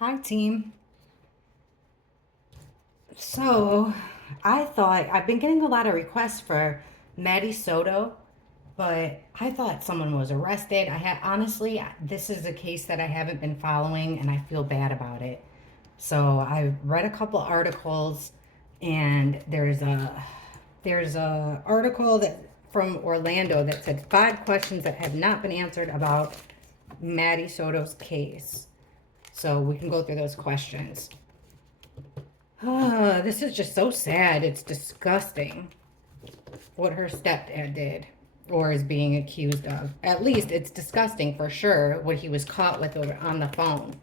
Hi, team. So, I thought I've been getting a lot of requests for Maddie Soto, but I thought someone was arrested. Honestly, this is a case that I haven't been following, and I feel bad about it. So, I read a couple articles, and there's a article that from Orlando that said 5 questions that have not been answered about Maddie Soto's case. So we can go through those questions. This is just so sad. It's disgusting what her stepdad did or is being accused of. At least it's disgusting for sure what he was caught with on the phone.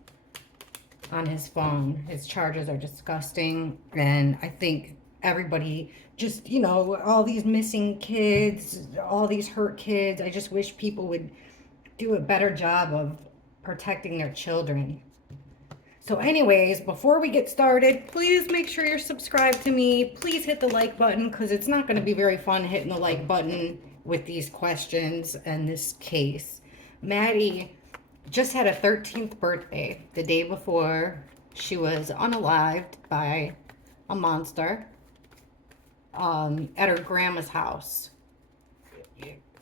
On his phone. His charges are disgusting. And I think everybody just, all these missing kids, all these hurt kids, I just wish people would do a better job of protecting their children. So anyways, before we get started, please make sure you're subscribed to me. Please hit the like button because it's not going to be very fun hitting the like button with these questions and this case. Maddie just had a 13th birthday the day before she was unalived by a monster at her grandma's house.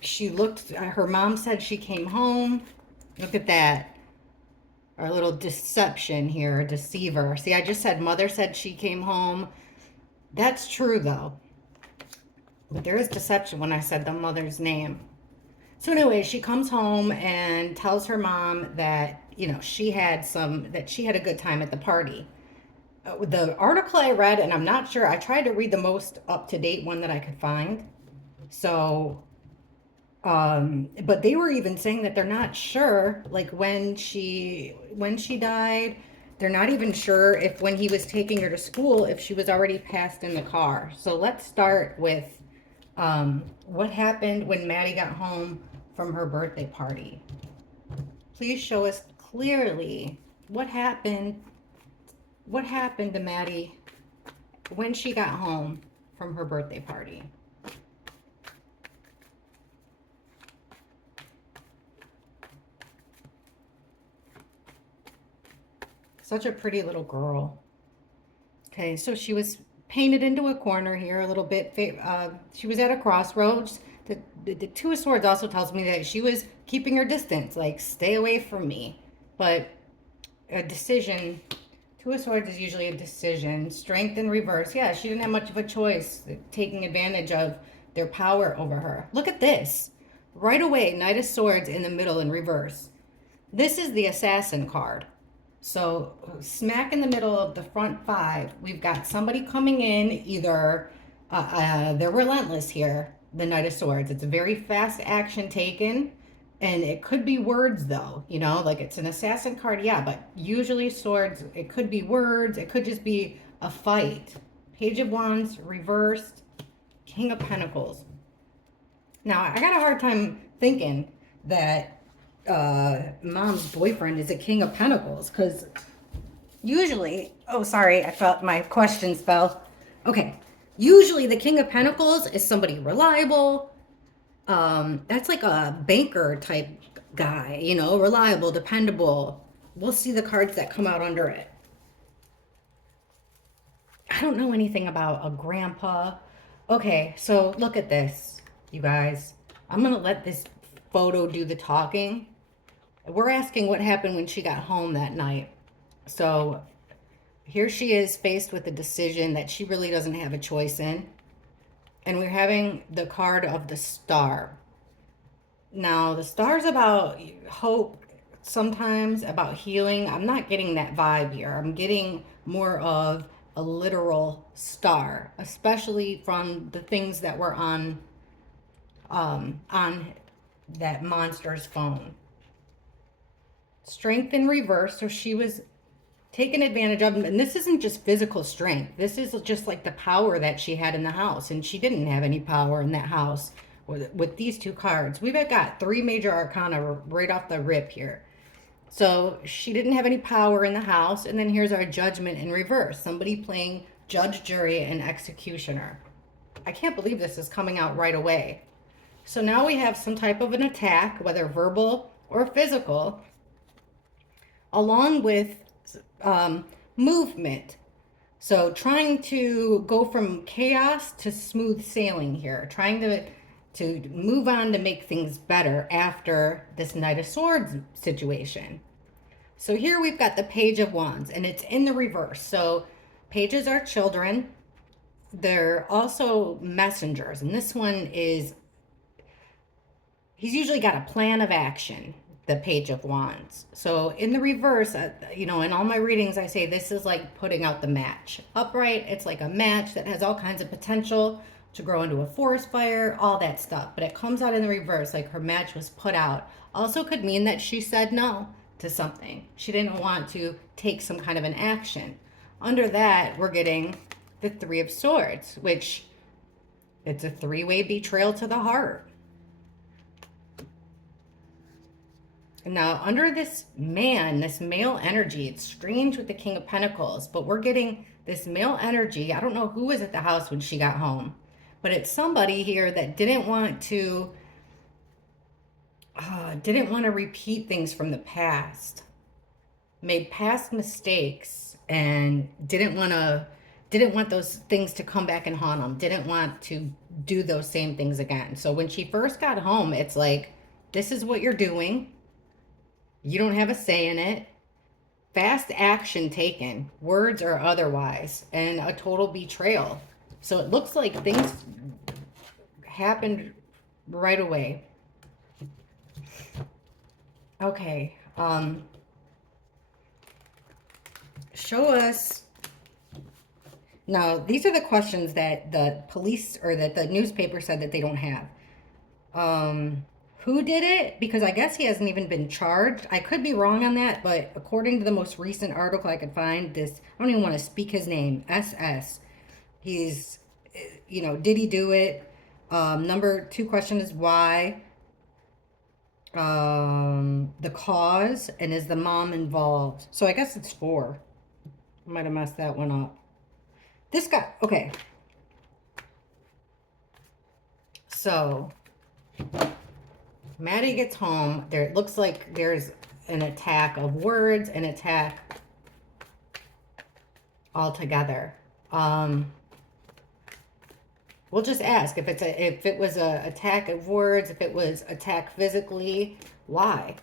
Her mom said she came home. Look at that. Our little deception here, a deceiver. See, I just said mother said she came home. That's true though. But there is deception when I said the mother's name. So anyway, she comes home and tells her mom that, that she had a good time at the party. The article I read, and I'm not sure, I tried to read the most up to date one that I could find. So but they were even saying that they're not sure, like when she died. They're not even sure if when he was taking her to school, if she was already passed in the car. So let's start with what happened when Maddie got home from her birthday party. Please show us clearly what happened. What happened to Maddie when she got home from her birthday party? Such a pretty little girl. Okay, so she was painted into a corner here a little bit. She was at a crossroads. The Two of Swords also tells me that she was keeping her distance, like stay away from me. But a decision, Two of Swords is usually a decision. Strength in reverse. Yeah, she didn't have much of a choice, taking advantage of their power over her. Look at this. Right away, Knight of Swords in the middle in reverse. This is the Assassin card. So smack in the middle of the front five, we've got somebody coming in. Either they're relentless here, the Knight of Swords. It's a very fast action taken, and it could be words though. Like it's an assassin card, yeah. But usually swords, it could be words. It could just be a fight. Page of Wands reversed, King Of Pentacles. Now I got a hard time thinking that mom's boyfriend is a King of Pentacles because usually, oh, sorry, I felt my questions fell. Okay, usually the King of Pentacles is somebody reliable. That's like a banker type guy, reliable, dependable. We'll see the cards that come out under it. I don't know anything about a grandpa. Okay, so look at this, you guys. I'm gonna let this photo do the talking. We're asking what happened when she got home that night. So here she is faced with a decision that she really doesn't have a choice in. And we're having the card of the Star. Now, the Star's about hope, sometimes about healing. I'm not getting that vibe here. I'm getting more of a literal star, especially from the things that were on that monster's phone. Strength in reverse, so she was taken advantage of. And this isn't just physical strength. This is just like the power that she had in the house. And she didn't have any power in that house with these two cards. We've got three major arcana right off the rip here. So she didn't have any power in the house. And then here's our Judgment in reverse. Somebody playing judge, jury, and executioner. I can't believe this is coming out right away. So now we have some type of an attack, whether verbal or physical, along with movement. So trying to go from chaos to smooth sailing here, trying to move on to make things better after this Knight of Swords situation. So here we've got the Page of Wands, and it's in the reverse. So pages are children. They're also messengers, and this one is, he's usually got a plan of action, the Page of Wands. So in the reverse, in all my readings, I say this is like putting out the match. Upright, it's like a match that has all kinds of potential to grow into a forest fire, all that stuff. But it comes out in the reverse, like her match was put out. Also could mean that she said no to something. She didn't want to take some kind of an action. Under that, we're getting the Three of Swords, which it's a three-way betrayal to the heart. Now, under this man, this male energy, it's strange with the King of Pentacles, but we're getting this male energy. I don't know who was at the house when she got home, but it's somebody here that didn't want to repeat things from the past, made past mistakes, and didn't want those things to come back and haunt them, didn't want to do those same things again. So when she first got home, it's like, this is what you're doing. You don't have a say in it. Fast action taken, words or otherwise, and a total betrayal. So it looks like things happened right away. Okay. Show us. Now, these are the questions that the police or that the newspaper said that they don't have. Who did it? Because I guess he hasn't even been charged. I could be wrong on that, but according to the most recent article I could find, I don't even want to speak his name, SS. He's, did he do it? Number 2 question is why? The cause, and is the mom involved? So I guess it's 4. I might have messed that one up. This guy, okay. So Maddie gets home. There, it looks like there's an attack of words, an attack altogether. We'll just ask if it was a attack of words, if it was attack physically. Why?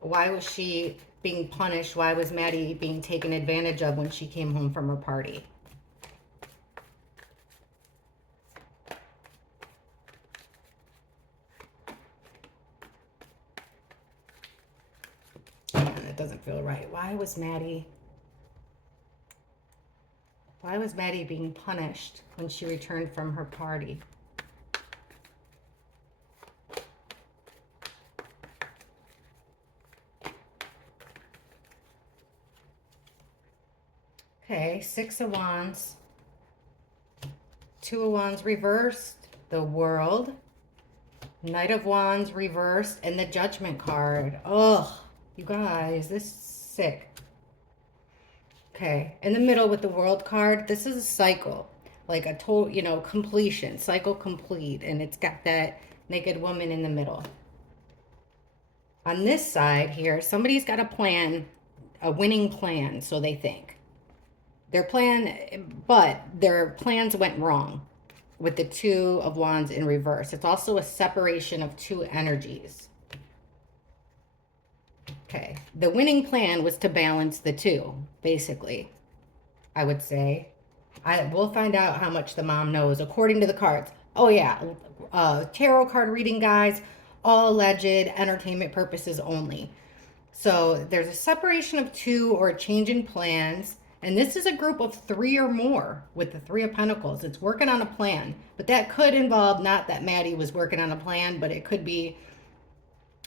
Why was she being punished? Why was Maddie being taken advantage of when she came home from her party? It doesn't feel right. Why was Maddie being punished when she returned from her party? Okay, 6 of Wands, 2 of Wands reversed, the World, Knight of Wands reversed, and the Judgment card. Ugh, you guys, this is sick. Okay, in the middle with the World card, this is a cycle, like a total, completion, cycle complete, and it's got that naked woman in the middle. On this side here, somebody's got a plan, a winning plan, so they think. Their plans went wrong with the 2 of Wands in reverse. It's also a separation of 2 energies. Okay, the winning plan was to balance the 2, basically, I would say. We'll find out how much the mom knows according to the cards. Oh yeah, tarot card reading, guys, all alleged, entertainment purposes only. So there's a separation of 2 or a change in plans. And this is a group of 3 or more with the 3 of Pentacles. It's working on a plan. But that could involve, not that Maddie was working on a plan, but it could be,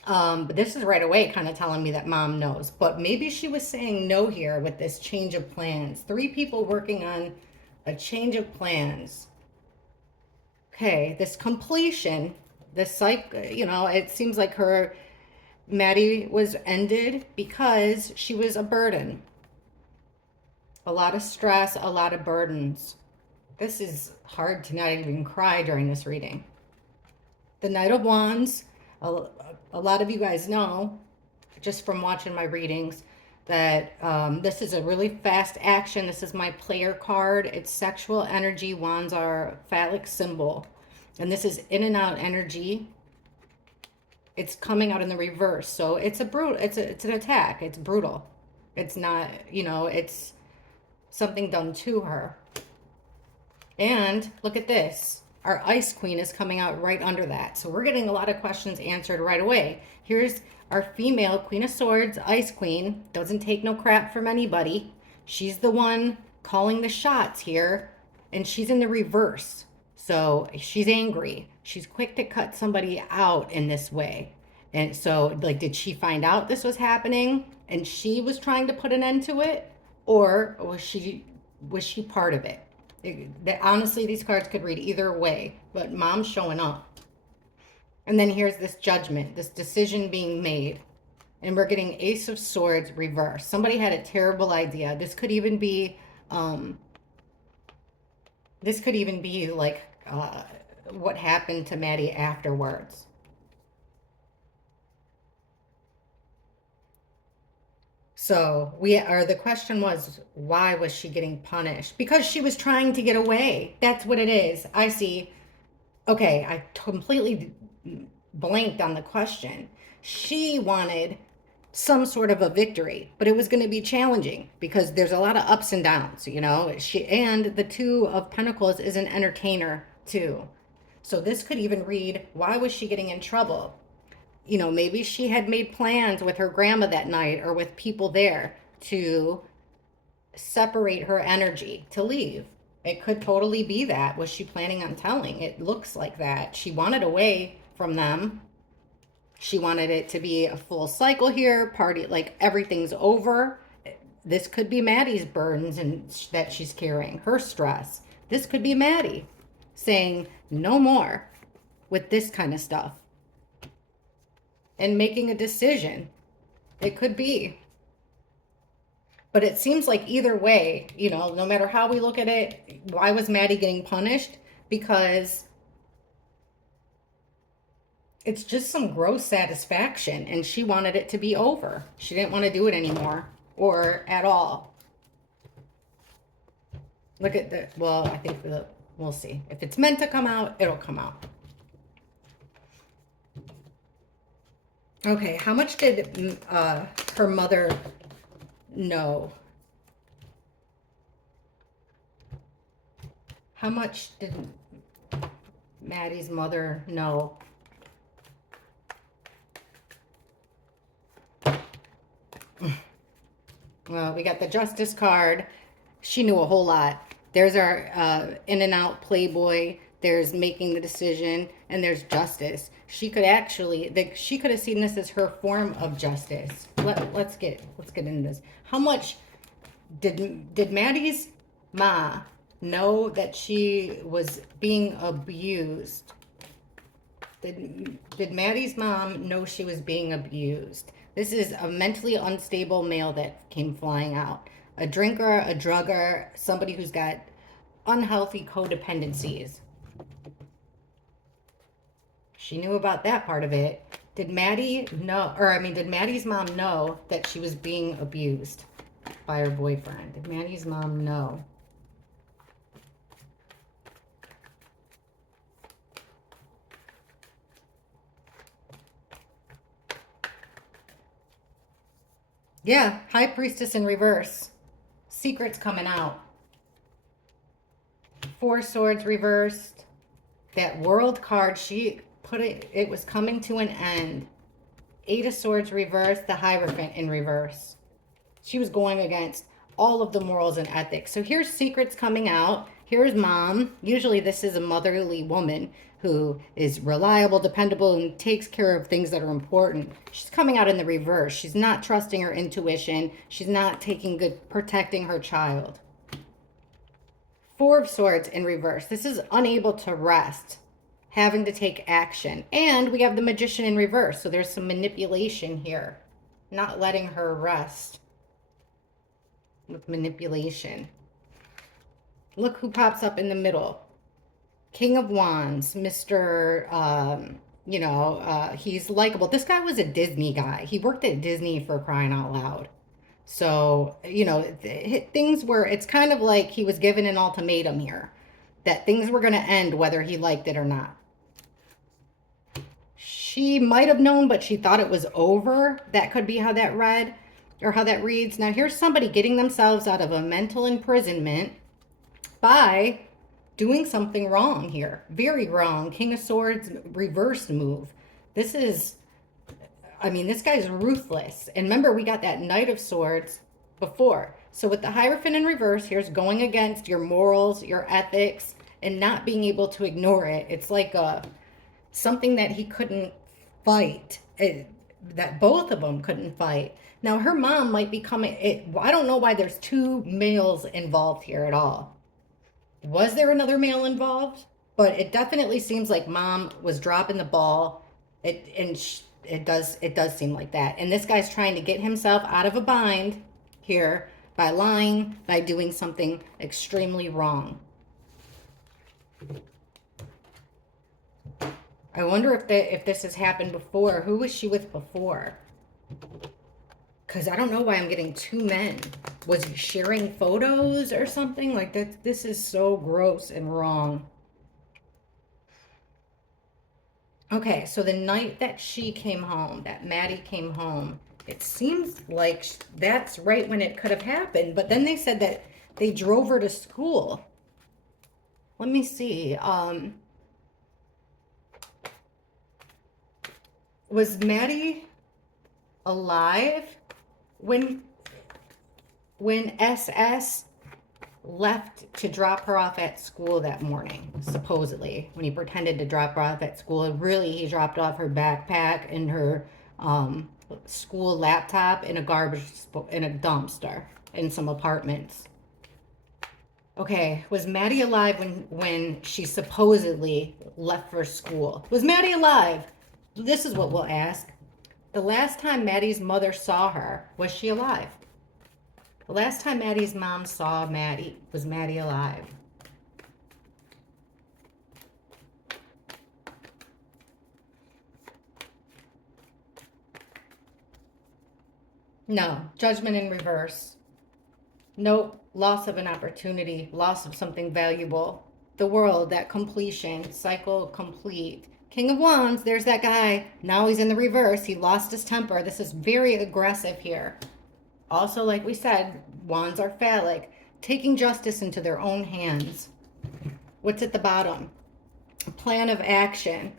but this is right away kind of telling me that mom knows. But maybe she was saying no here with this change of plans. 3 people working on a change of plans. Okay, this completion, this cycle, it seems like Maddie was ended because she was a burden. A lot of stress, a lot of burdens. This is hard to not even cry during this reading. The Knight of Wands, a lot of you guys know, just from watching my readings, that this is a really fast action. This is my player card. It's sexual energy. Wands are phallic symbol. And this is in and out energy. It's coming out in the reverse. So it's a brutal, it's an attack. It's brutal. It's not, it's something done to her. And look at this. Our Ice Queen is coming out right under that. So we're getting a lot of questions answered right away. Here's our female Queen of Swords, Ice Queen. Doesn't take no crap from anybody. She's the one calling the shots here. And she's in the reverse. So she's angry. She's quick to cut somebody out in this way. And so, like, did she find out this was happening and she was trying to put an end to it? Or was she part of it? Honestly, these cards could read either way, but mom's showing up. And then here's this judgment, this decision being made. And we're getting Ace of Swords reverse. Somebody had a terrible idea. This could even be like what happened to Maddie afterwards. So the question was, why was she getting punished? Because she was trying to get away. That's what it is. I see. Okay, I completely blanked on the question. She wanted some sort of a victory, but it was going to be challenging because there's a lot of ups and downs, and the Two of Pentacles is an entertainer too. So this could even read, why was she getting in trouble? Maybe she had made plans with her grandma that night or with people there to separate her energy, to leave. It could totally be that. Was she planning on telling? It looks like that. She wanted away from them. She wanted it to be a full cycle here, party, like everything's over. This could be Maddie's burdens and that she's carrying, her stress. This could be Maddie saying no more with this kind of stuff. And making a decision. It could be. But it seems like either way, no matter how we look at it, why was Maddie getting punished? Because it's just some gross satisfaction and she wanted it to be over. She didn't want to do it anymore or at all. Look at the, well, I think we'll see. If it's meant to come out, it'll come out. Okay, how much did her mother know? How much did Maddie's mother know? Well, we got the Justice card. She knew a whole lot. There's our in and out playboy. There's making the decision, and there's justice. She could actually, she could have seen this as her form of justice. Let's get into this. How much did Maddie's ma know that she was being abused? Did Maddie's mom know she was being abused? This is a mentally unstable male that came flying out. A drinker, a drugger, somebody who's got unhealthy codependencies. She knew about that part of it. Did Maddie know, did Maddie's mom know that she was being abused by her boyfriend? Did Maddie's mom know? Yeah, High Priestess in reverse. Secrets coming out. Four Swords reversed. That World card, she put it was coming to an end. Eight of Swords reversed, the Hierophant in reverse. She was going against all of the morals and ethics. So here's secrets coming out. Here's mom. Usually this is a motherly woman who is reliable, dependable, and takes care of things that are important. She's coming out in the reverse. She's not trusting her intuition. She's not protecting her child. Four of Swords in reverse. This is unable to rest, having to take action. And we have the Magician in reverse. So there's some manipulation here. Not letting her rest with manipulation. Look who pops up in the middle. King of Wands, Mr. He's likable. This guy was a Disney guy. He worked at Disney, for crying out loud. So, things were, it's kind of like he was given an ultimatum here that things were going to end whether he liked it or not. She might have known, but she thought it was over. That could be how that read or how that reads. Now, here's somebody getting themselves out of a mental imprisonment by doing something wrong here. Very wrong. King of Swords reverse move. This is, I mean, this guy's ruthless. And remember, we got that Knight of Swords before. So with the Hierophant in reverse, here's going against your morals, your ethics, and not being able to ignore it. It's like something that he couldn't fight, that both of them couldn't fight. Now, her mom might be coming. I don't know why there's two males involved here at all. Was there another male involved? But it definitely seems like mom was dropping the ball. It does seem like that. And this guy's trying to get himself out of a bind here by lying, by doing something extremely wrong. I wonder if this has happened before. Who was she with before? Because I don't know why I'm getting two men. Was he sharing photos or something? Like that? This is so gross and wrong. Okay, so the night that she came home, that Maddie came home, it seems like that's right when it could have happened. But then they said that they drove her to school. Let me see. Was Maddie alive when SS left to drop her off at school that morning? Supposedly, when he pretended to drop her off at school, really he dropped off her backpack and her school laptop in a dumpster in some apartments. Okay, was Maddie alive when she supposedly left for school? Was Maddie alive? This is what we'll ask. The last time Maddie's mother saw her, was she alive? The last time Maddie's mom saw Maddie, was Maddie alive? No. Judgment in reverse. Nope. Loss of an opportunity. Loss of something valuable. The world, that completion. Cycle complete. King of Wands, there's that guy. Now he's in the reverse. He lost his temper. This is very aggressive here. Also, like we said, wands are phallic. Taking justice into their own hands. What's at the bottom? A plan of action.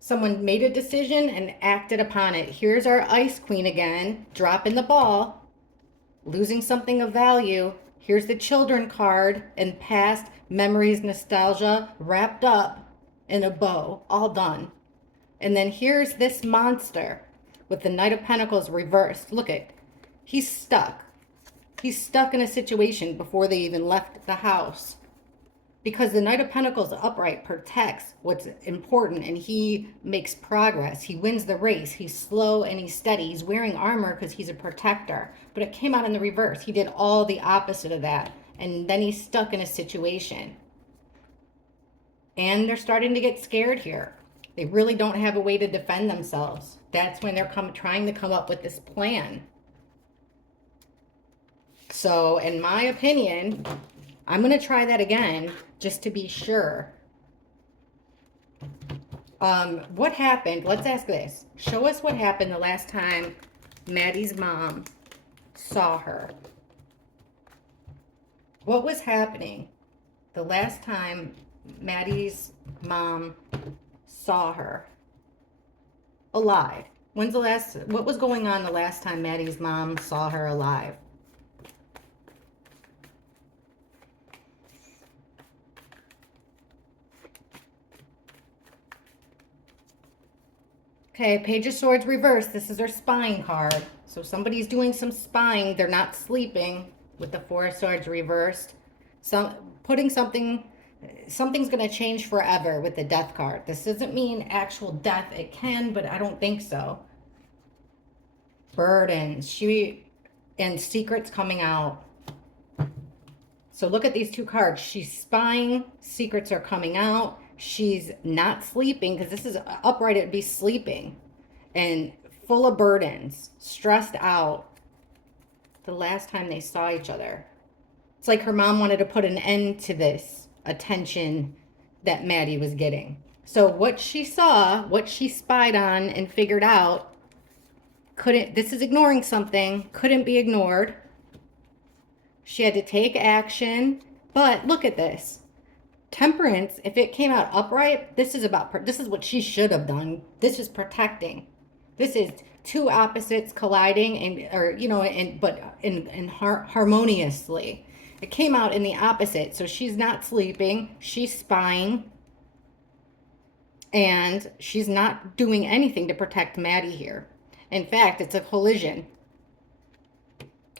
Someone made a decision and acted upon it. Here's our Ice Queen again. Dropping the ball. Losing something of value. Here's the Children card and past memories, nostalgia, wrapped up in a bow, all done. And then here's this monster with the Knight of Pentacles reversed. Look at, he's stuck. He's stuck in a situation before they even left the house. Because the Knight of Pentacles upright protects what's important and he makes progress. He wins the race. He's slow and he's steady. He's wearing armor because he's a protector. But it came out in the reverse. He did all the opposite of that. And then he's stuck in a situation. And they're starting to get scared here. They really don't have a way to defend themselves. That's when they're trying to come up with this plan. So, in my opinion, I'm going to try that again just to be sure. What happened? Let's ask this. Show us what happened the last time Maddie's mom saw her. What was happening the last time Maddie's mom saw her alive? What was going on the last time Maddie's mom saw her alive? Okay, Page of Swords reversed. This is their spying card. So somebody's doing some spying. They're not sleeping with the Four of Swords reversed. Something's going to change forever with the Death card. This doesn't mean actual death. It can, but I don't think so. Burdens. And secrets coming out. So look at these two cards. She's spying. Secrets are coming out. She's not sleeping because this is upright. It'd be sleeping and full of burdens, stressed out. the last time they saw each other. It's like her mom wanted to put an end to this attention that Maddie was getting. So what she saw, what she spied on and figured out, this is ignoring something, couldn't be ignored. She had to take action. But look at this. Temperance, if it came out upright, this is what she should have done. This is protecting. This is two opposites colliding harmoniously. It came out in the opposite. So she's not sleeping, she's spying, and she's not doing anything to protect Maddie here. In fact, it's a collision.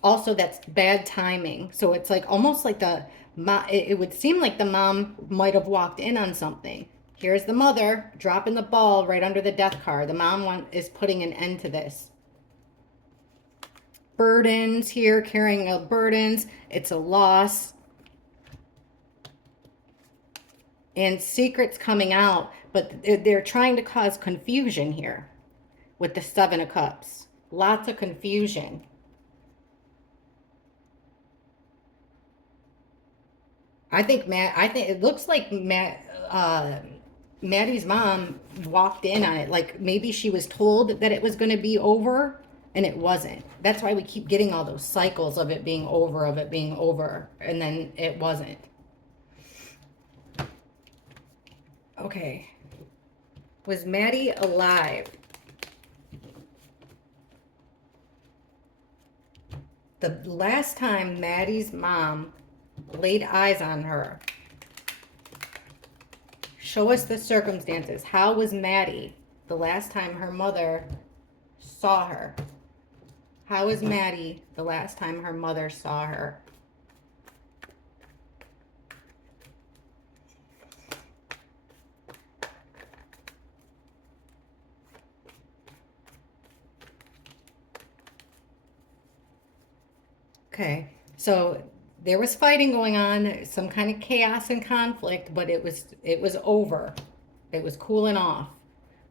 Also, that's bad timing. So it's like almost like it would seem like the mom might have walked in on something. Here's the mother dropping the ball right under the death card. The mom is putting an end to this. Burdens here, carrying out burdens. It's a loss. And secrets coming out, but they're trying to cause confusion here with the Seven of Cups. Lots of confusion. I think it looks like Maddie's mom walked in on it. Like maybe she was told that it was going to be over and it wasn't. That's why we keep getting all those cycles of it being over, and then it wasn't. Okay. Was Maddie alive? The last time Maddie's mom laid eyes on her. Show us the circumstances. How was Maddie the last time her mother saw her? How was Maddie the last time her mother saw her? Okay, so there was fighting going on, some kind of chaos and conflict, but it was over. It was cooling off.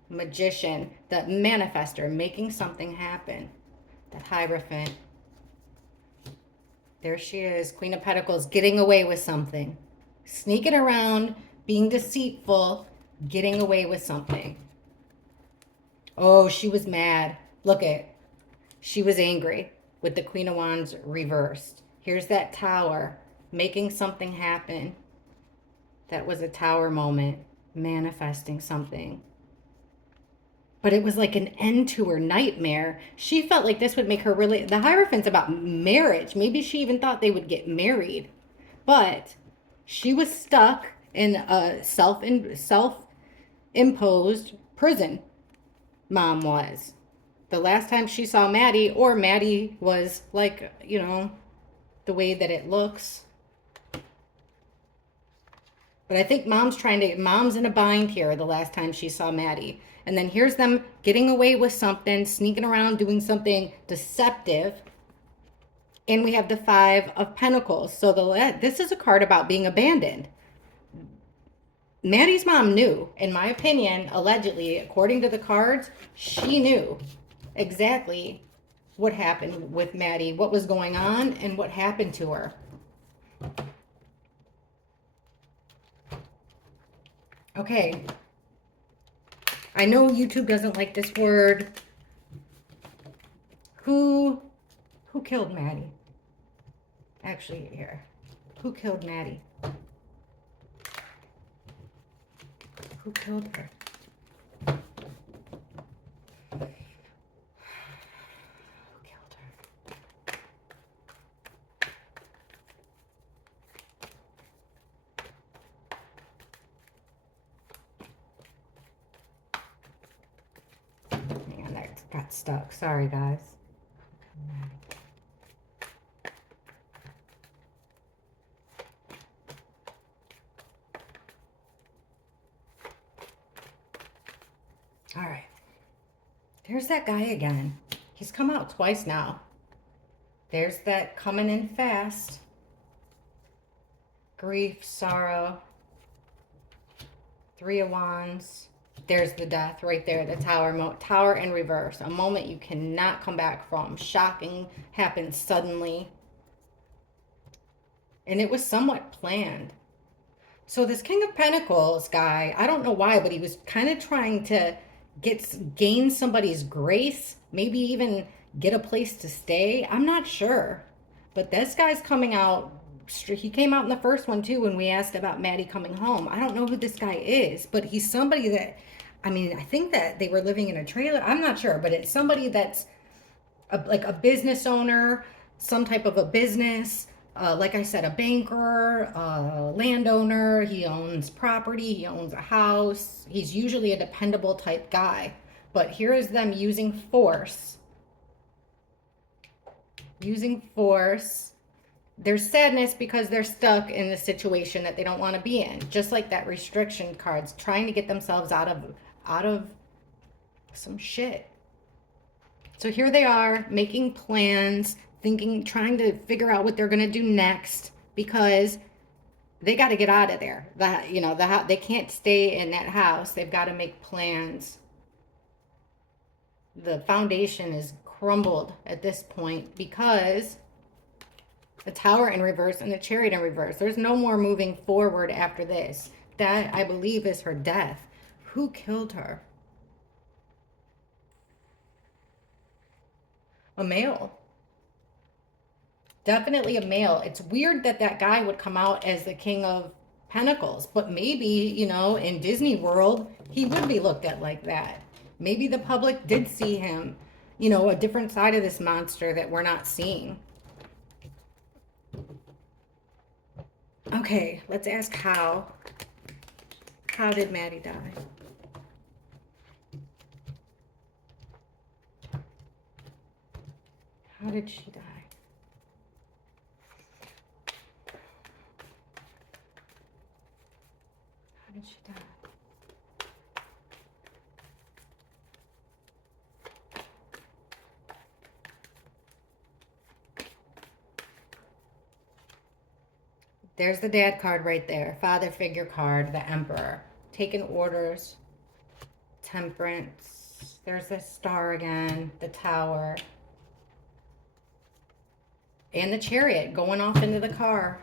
Magician, the manifester, making something happen. That Hierophant. There she is, Queen of Pentacles, getting away with something. Sneaking around, being deceitful, getting away with something. Oh, she was mad. Look at, she was angry with the Queen of Wands reversed. Here's that Tower, making something happen. That was a Tower moment, manifesting something. But it was like an end to her nightmare. She felt like this would make her really, the Hierophant's about marriage. Maybe she even thought they would get married. But she was stuck in a self-imposed prison. Mom was. The last time she saw Maddie, or Maddie was like, the way that it looks. But I think mom's in a bind here the last time she saw Maddie. And then here's them getting away with something, sneaking around, doing something deceptive. And we have the Five of Pentacles. So this is a card about being abandoned. Maddie's mom knew, in my opinion, allegedly, according to the cards, she knew exactly what happened with Maddie, what was going on, and what happened to her. Okay. I know YouTube doesn't like this word. Who killed Maddie? Actually, here. Who killed Maddie? Who killed her? Got stuck. Sorry, guys. All right. There's that guy again. He's come out twice now. There's that coming in fast. Grief, sorrow. Three of Wands. There's the death right there, the tower in reverse. A moment you cannot come back from. Shocking, happened suddenly. And it was somewhat planned. So this King of Pentacles guy, I don't know why, but he was kind of trying to gain somebody's grace, maybe even get a place to stay. I'm not sure. But this guy's coming out. He came out in the first one too when we asked about Maddie coming home. I don't know who this guy is, but he's somebody that, I mean, I think that they were living in a trailer. I'm not sure, but it's somebody that's like a business owner, some type of a business. Like I said, a banker, a landowner. He owns property. He owns a house. He's usually a dependable type guy. But here is them using force. Using force. There's sadness because they're stuck in the situation that they don't want to be in. Just like that restriction cards, trying to get themselves out of some shit. So here they are making plans, thinking, trying to figure out what they're going to do next because they got to get out of there. They can't stay in that house. They've got to make plans. The foundation is crumbled at this point because the Tower in reverse and the Chariot in reverse. There's no more moving forward after this. That, I believe, is her death. Who killed her? A male. Definitely a male. It's weird that that guy would come out as the King of Pentacles, but maybe, in Disney World, he would be looked at like that. Maybe the public did see him, a different side of this monster that we're not seeing. Okay, let's ask how. How did Maddie die? How did she die? How did she die? There's the dad card right there. Father figure card, the Emperor. Taking orders. Temperance. There's the star again. The Tower. And the Chariot going off into the car.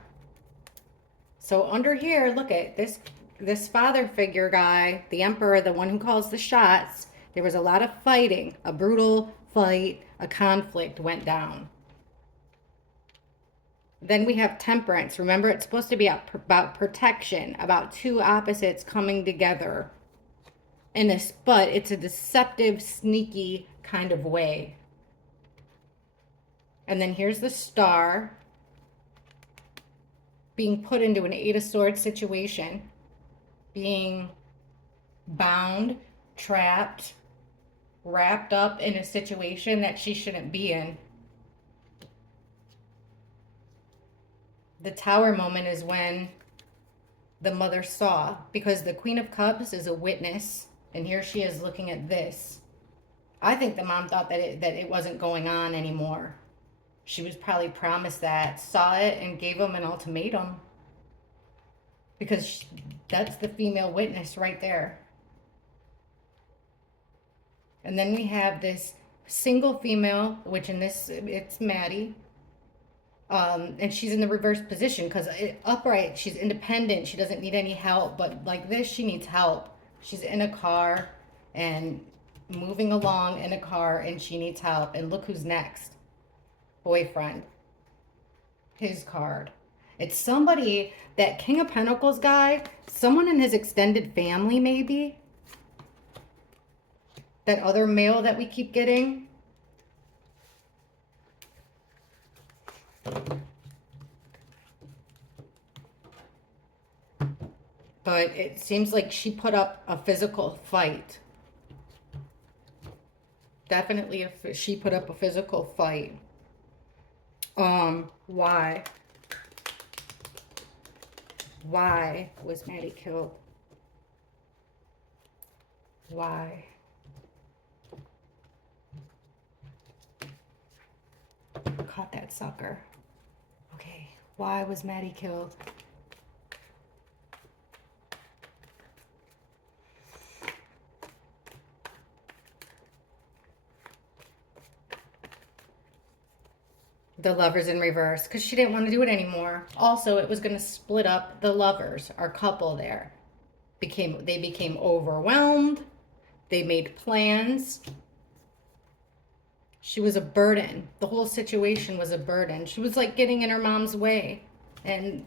So under here, look at this father figure guy, the Emperor, the one who calls the shots. There was a lot of fighting. A brutal fight, a conflict went down. Then we have Temperance. Remember, it's supposed to be about protection, about two opposites coming together. But it's a deceptive, sneaky kind of way. And then here's the Star being put into an Eight of Swords situation, being bound, trapped, wrapped up in a situation that she shouldn't be in. The Tower moment is when the mother saw, because the Queen of Cups is a witness, and here she is looking at this. I think the mom thought that it wasn't going on anymore. She was probably promised that, saw it, and gave him an ultimatum. Because that's the female witness right there. And then we have this single female, which in this, it's Maddie. And she's in the reverse position because upright, she's independent. She doesn't need any help. But like this, she needs help. She's in a car and moving along in a car and she needs help. And look who's next. Boyfriend. His card. It's somebody, that King of Pentacles guy, someone in his extended family maybe. That other male that we keep getting. But it seems like she put up a physical fight. Definitely she put up a physical fight. Why? Why was Maddie killed? Why? Caught that sucker. Okay, why was Maddie killed? The Lovers in reverse, because she didn't want to do it anymore. Also, it was going to split up the lovers, our couple there. They became overwhelmed. They made plans. She was a burden. The whole situation was a burden. She was like getting in her mom's way. And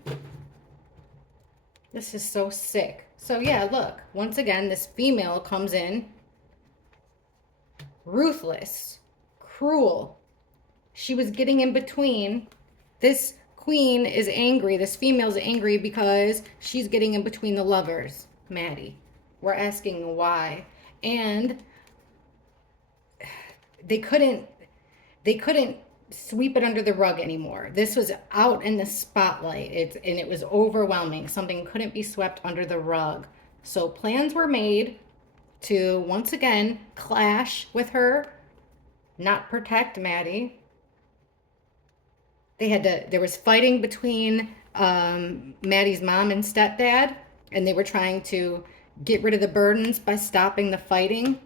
this is so sick. So yeah, look, once again, this female comes in, ruthless, cruel. She was getting in between. This queen is angry. This female's angry because she's getting in between the lovers. Maddie. We're asking why. And they couldn't sweep it under the rug anymore. This was out in the spotlight. And it was overwhelming. Something couldn't be swept under the rug. So plans were made to once again clash with her, not protect Maddie. There was fighting between Maddie's mom and stepdad, and they were trying to get rid of the burdens by stopping the fighting.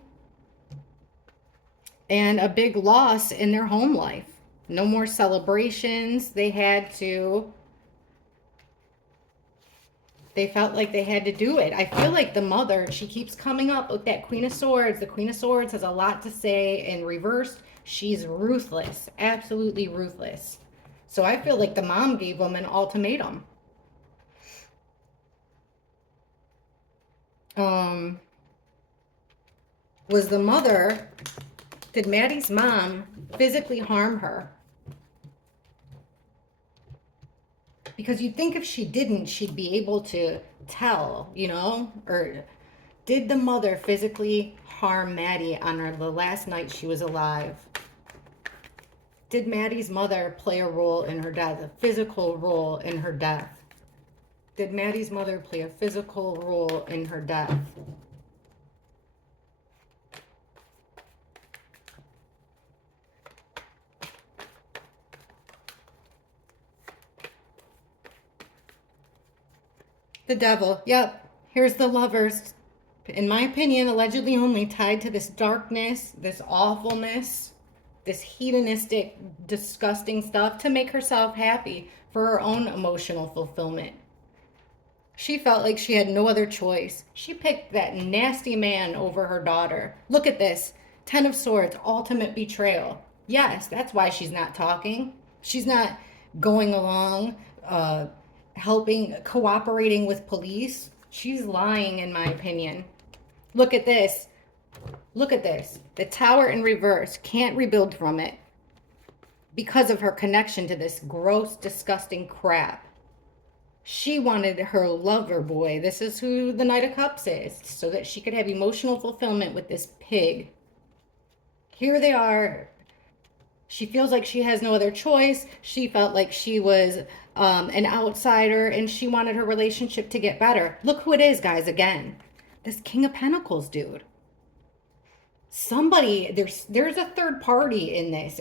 And a big loss in their home life. No more celebrations. They felt like they had to do it. I feel like the mother, she keeps coming up with that Queen of Swords. The Queen of Swords has a lot to say. In reverse, she's ruthless, absolutely ruthless. So I feel like the mom gave them an ultimatum. Was the mother, did Maddie's mom physically harm her? Because you'd think if she didn't, she'd be able to tell, you know? Or did the mother physically harm Maddie on the last night she was alive? Did Maddie's mother play a role in her death, a physical role in her death? Did Maddie's mother play a physical role in her death? The devil. Yep. Here's the lovers. In my opinion, allegedly only tied to this darkness, this awfulness, this hedonistic, disgusting stuff to make herself happy for her own emotional fulfillment. She felt like she had no other choice. She picked that nasty man over her daughter. Look at this. 10 of Swords, ultimate betrayal. Yes, that's why she's not talking. She's not going along, helping, cooperating with police. She's lying, in my opinion. Look at this. Look at this. The Tower in reverse. Can't rebuild from it because of her connection to this gross, disgusting crap. She wanted her lover boy. This is who the Knight of Cups is, so that she could have emotional fulfillment with this pig. Here they are. She feels like she has no other choice. She felt like she was an outsider, and she wanted her relationship to get better. Look who it is, guys, again. This King of Pentacles dude. Somebody, there's a third party in this.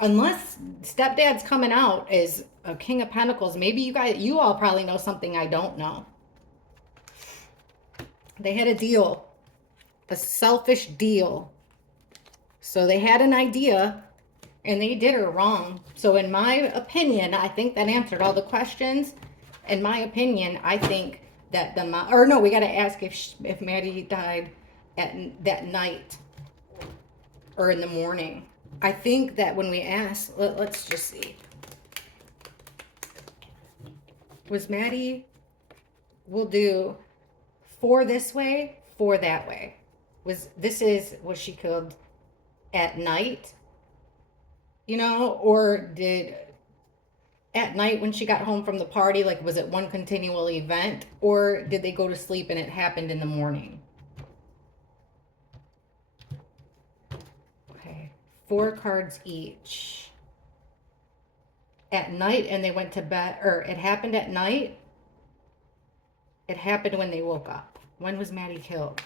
Unless stepdad's coming out as a King of Pentacles, maybe you all probably know something I don't know. They had a deal, a selfish deal. So they had an idea, and they did her wrong. So in my opinion, I think that answered all the questions. In my opinion, I think that we got to ask if Maddie died at that night or in the morning. I think that when we asked, let's just see. Was Maddie, we'll do 4 this way, 4 that way. Was she killed at night? You know, or at night when she got home from the party, like, was it one continual event? Or did they go to sleep and it happened in the morning? 4 cards each. At night, and they went to bed, or it happened at night. It happened when they woke up. When was Maddie killed?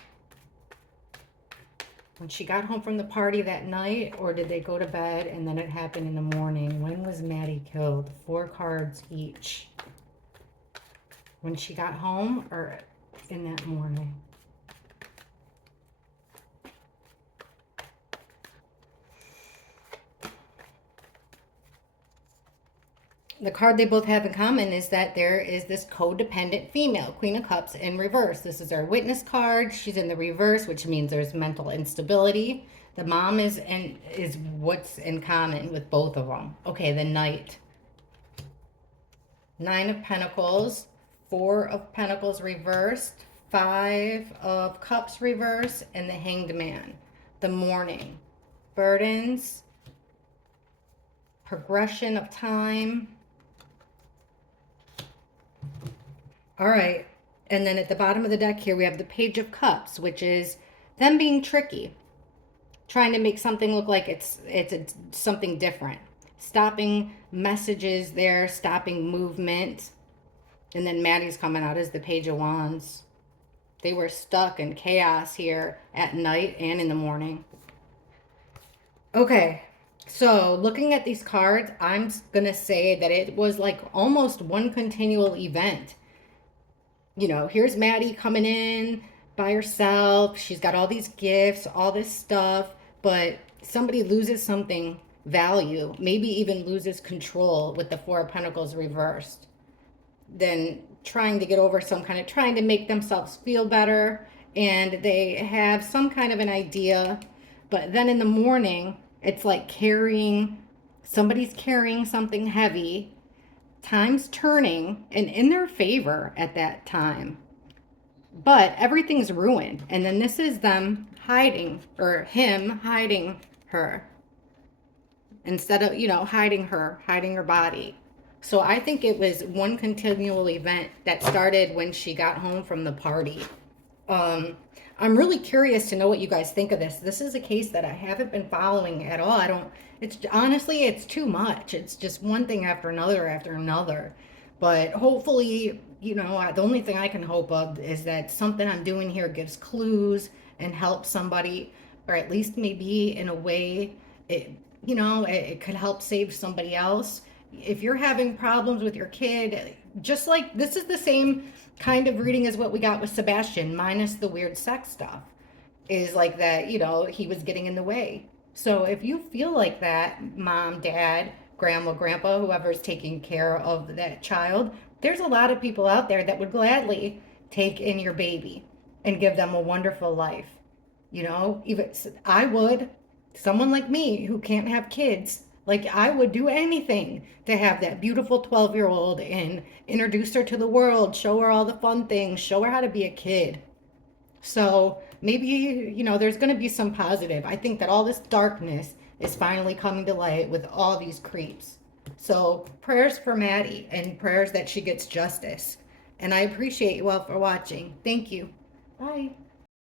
When she got home from the party that night, or did they go to bed and then it happened in the morning? When was Maddie killed? 4 cards each. When she got home or in that morning? The card they both have in common is that there is this codependent female, Queen of Cups in reverse. This is our witness card. She's in the reverse, which means there's mental instability. The mom is what's in common with both of them. Okay, the Knight. Nine of Pentacles, Four of Pentacles reversed, Five of Cups reversed, and the Hanged Man. The Mourning. Burdens, progression of time. All right. And then at the bottom of the deck here, we have the Page of Cups, which is them being tricky, trying to make something look like it's something different, stopping messages there, stopping movement. And then Maddie's coming out as the Page of Wands. They were stuck in chaos here at night and in the morning. Okay, so looking at these cards, I'm going to say that it was like almost one continual event. You know, here's Maddie coming in by herself. She's got all these gifts, all this stuff, but somebody loses something value, maybe even loses control with the Four of Pentacles reversed. Then trying to get over trying to make themselves feel better, and they have some kind of an idea, but then in the morning, it's like somebody's carrying something heavy. Time's turning and in their favor at that time. But everything's ruined. And then this is them hiding, or him hiding her. Instead of, hiding her body. So I think it was one continual event that started when she got home from the party. I'm really curious to know what you guys think of this. This is a case that I haven't been following at all. It's honestly, it's too much. It's just one thing after another. But hopefully, the only thing I can hope of is that something I'm doing here gives clues and helps somebody, or at least maybe in a way, it could help save somebody else. If you're having problems with your kid, just like this is the same kind of reading as what we got with Sebastian, minus the weird sex stuff, is like that, he was getting in the way. So if you feel like that, mom, dad, grandma, grandpa, whoever's taking care of that child, there's a lot of people out there that would gladly take in your baby and give them a wonderful life. Even I would, someone like me who can't have kids, like I would do anything to have that beautiful 12-year-old and introduce her to the world, show her all the fun things, show her how to be a kid. So maybe, there's going to be some positive. I think that all this darkness is finally coming to light with all these creeps. So prayers for Maddie and prayers that she gets justice. And I appreciate you all for watching. Thank you. Bye.